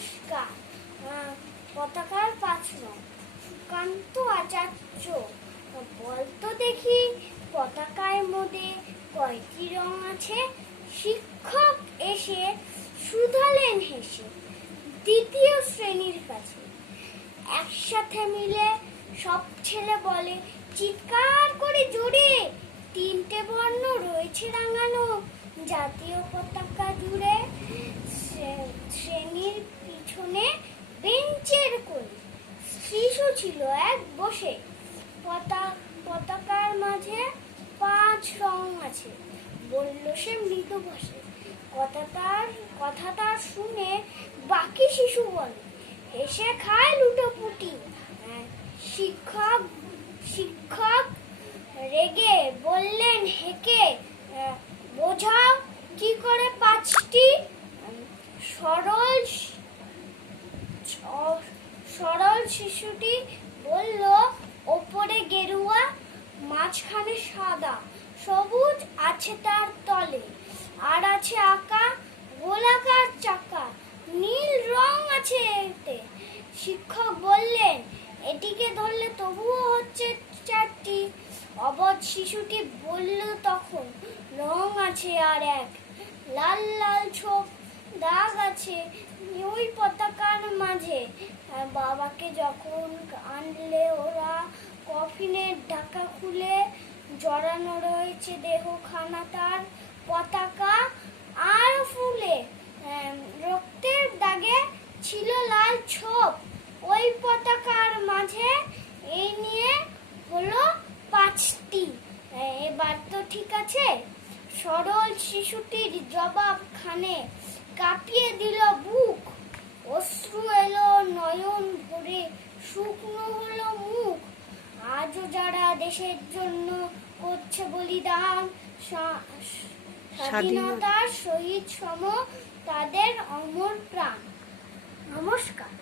নমস্কার। পতাকার ৫ নং সুকান্ত আচার্য। বলতো দেখি পতাকায় মোদে কয়টি রং আছে? শিক্ষক এসে শুধালেন হেসে দ্বিতীয় শ্রেণীর কাছে। একসাথে মিলে সব ছেলে বলে চিৎকার করে জোরে, ৩টে বর্ণ রয়েছে রাঙানো জাতীয় পতাকা জুড়ে। শ্রেণীর পিছনে বেঞ্চের কোণে শিশু ছিল এক বসে। পতাকার মাঝে ৫ রং আছে, বলল সে মৃদু বসে। কথা তার শুনে বাকি শিশু বলে হেসে খায় লুটোপুটি। শিক্ষক রেগে বললেন হেকে, বোঝাও কি করে ৫টি? সরল শিশুটি বলল ওপরে গেরুয়া, মাঝখানে সাদা, সবুজ আছে তার তলে, আর আছে আঁকা গোলাকার চাকা, নীল রং আছে এতে। শিক্ষক বললেন এটিকে ধরলে তবুও হচ্ছে ৪টি। অবধ শিশুটি বলল তখন রং আছে আর এক, লাল লাল ছোপ দাগ আছে ওই পতাকার মাঝে। বাবাকে যখন আনলে ওরা কফিনের ঢাকা খুলে, জড়ানো রয়েছে দেহখানা তার পতাকা আর ফুলে। রক্তের দাগে ছিল লাল ছোপ ওই পতাকার মাঝে। এই নিয়ে হলো ৫টি। এবার তো ঠিক আছে? সরল শিশুটির জবাব খানে কাঁপিয়ে দিল বুক, অশ্রু এলো নয়ন ভরে, শুকনো হলো মুখ। আজও যারা দেশের জন্য করছে বলিদান, স্বাধীনতার শহীদ সম তাদের অমর প্রাণ। নমস্কার।